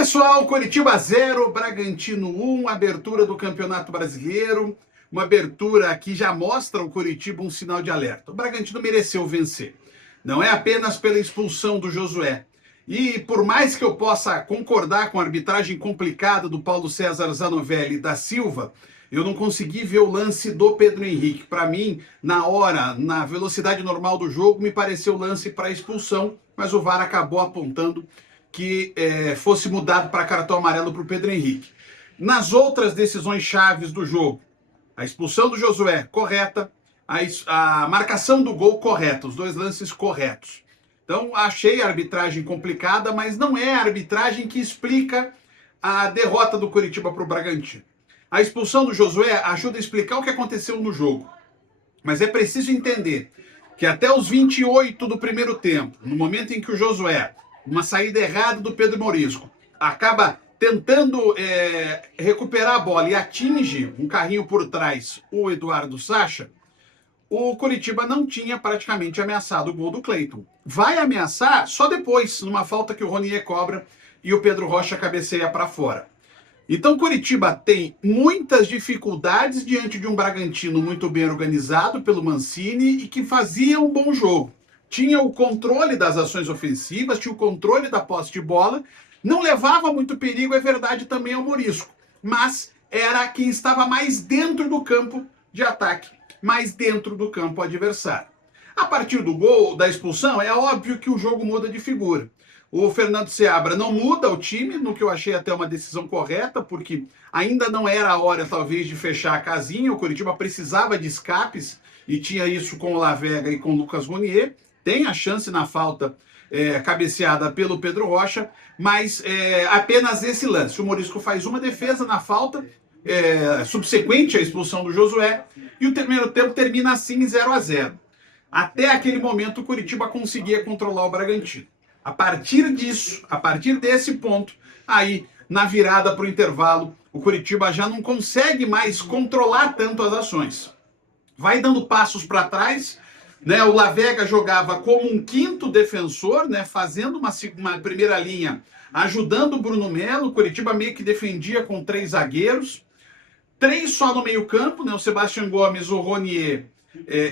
Pessoal, Coritiba 0, Bragantino 1, abertura do Campeonato Brasileiro, uma abertura que já mostra o Coritiba um sinal de alerta. O Bragantino mereceu vencer. Não é apenas pela expulsão do Josué. E por mais que eu possa concordar com a arbitragem complicada do Paulo César Zanovelli da Silva, eu não consegui ver o lance do Pedro Henrique. Para mim, na hora, na velocidade normal do jogo, me pareceu lance para expulsão, mas o VAR acabou apontando que fosse mudado para cartão amarelo para o Pedro Henrique. Nas outras decisões chaves do jogo, a expulsão do Josué, correta, a marcação do gol, correta, os dois lances corretos. Então, achei a arbitragem complicada, mas não é a arbitragem que explica a derrota do Coritiba para o Bragantino. A expulsão do Josué ajuda a explicar o que aconteceu no jogo. Mas é preciso entender que até os 28 do primeiro tempo, no momento em que o Josué, uma saída errada do Pedro Morisco, acaba tentando recuperar a bola e atinge um carrinho por trás o Eduardo Sacha, o Coritiba não tinha praticamente ameaçado o gol do Cleiton. Vai ameaçar só depois, numa falta que o Ronier cobra e o Pedro Rocha cabeceia para fora. Então o Coritiba tem muitas dificuldades diante de um Bragantino muito bem organizado pelo Mancini e que fazia um bom jogo. Tinha o controle das ações ofensivas, tinha o controle da posse de bola, não levava muito perigo, é verdade, também ao Morisco, mas era quem estava mais dentro do campo de ataque, mais dentro do campo adversário. A partir do gol, da expulsão, é óbvio que o jogo muda de figura. O Fernando Seabra não muda o time, no que eu achei até uma decisão correta, porque ainda não era a hora, talvez, de fechar a casinha. O Coritiba precisava de escapes e tinha isso com o Lavega e com o Lucas Ronier. Tem a chance na falta cabeceada pelo Pedro Rocha, mas apenas esse lance. O Morisco faz uma defesa na falta, subsequente à expulsão do Josué, e o primeiro tempo termina assim 0-0. Até aquele momento o Coritiba conseguia controlar o Bragantino. A partir disso, a partir desse ponto, aí na virada para o intervalo, o Coritiba já não consegue mais controlar tanto as ações. Vai dando passos para trás, né? O Lavega jogava como um quinto defensor, né? Fazendo uma primeira linha, ajudando o Bruno Melo. O Coritiba meio que defendia com 3 zagueiros. 3 só no meio campo, né? O Sebastião Gomes, o Ronier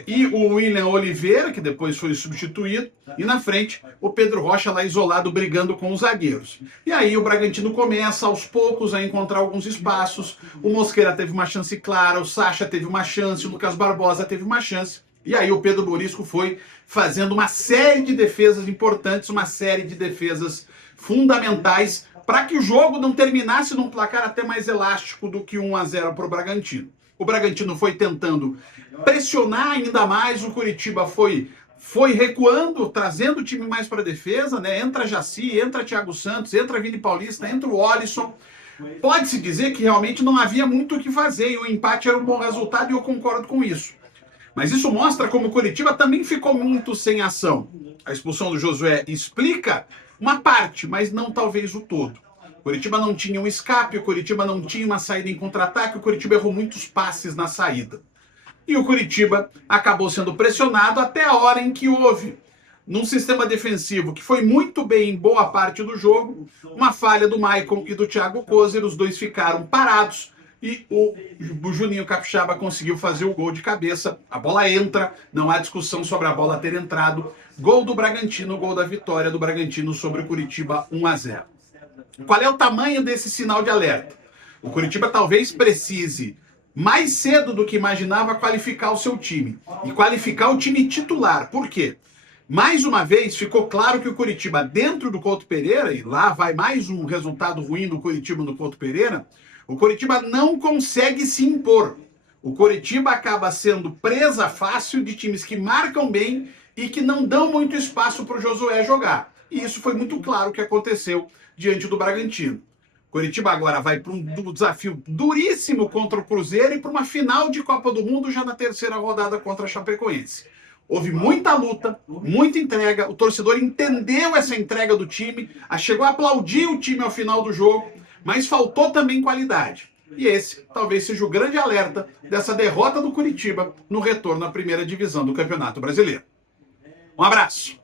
e o William Oliveira, que depois foi substituído, e na frente o Pedro Rocha lá isolado brigando com os zagueiros. E aí o Bragantino começa aos poucos a encontrar alguns espaços. O Mosquera teve uma chance clara, o Sacha teve uma chance, o Lucas Barbosa teve uma chance, e aí o Pedro Morisco foi fazendo uma série de defesas importantes, uma série de defesas fundamentais para que o jogo não terminasse num placar até mais elástico do que 1-0 para o Bragantino. O Bragantino foi tentando pressionar ainda mais, o Coritiba foi recuando, trazendo o time mais para a defesa, né? Entra Jaci, entra Thiago Santos, entra Vini Paulista, entra o Olisson. Pode-se dizer que realmente não havia muito o que fazer e o empate era um bom resultado e eu concordo com isso. Mas isso mostra como o Coritiba também ficou muito sem ação. A expulsão do Josué explica uma parte, mas não talvez o todo. O Coritiba não tinha um escape, o Coritiba não tinha uma saída em contra-ataque, o Coritiba errou muitos passes na saída. E o Coritiba acabou sendo pressionado até a hora em que houve, num sistema defensivo que foi muito bem em boa parte do jogo, uma falha do Maicon e do Thiago Kozer, os dois ficaram parados e o Juninho Capixaba conseguiu fazer o gol de cabeça. A bola entra, não há discussão sobre a bola ter entrado. Gol do Bragantino, gol da vitória do Bragantino sobre o Coritiba 1-0. Qual é o tamanho desse sinal de alerta? O Coritiba talvez precise, mais cedo do que imaginava, qualificar o seu time. E qualificar o time titular. Por quê? Mais uma vez, ficou claro que o Coritiba, dentro do Couto Pereira, e lá vai mais um resultado ruim do Coritiba no Couto Pereira, o Coritiba não consegue se impor. O Coritiba acaba sendo presa fácil de times que marcam bem e que não dão muito espaço para o Josué jogar. E isso foi muito claro que aconteceu diante do Bragantino. Coritiba agora vai para um desafio duríssimo contra o Cruzeiro e para uma final de Copa do Mundo já na terceira rodada contra a Chapecoense. Houve muita luta, muita entrega, o torcedor entendeu essa entrega do time, chegou a aplaudir o time ao final do jogo, mas faltou também qualidade. E esse talvez seja o grande alerta dessa derrota do Coritiba no retorno à primeira divisão do Campeonato Brasileiro. Um abraço!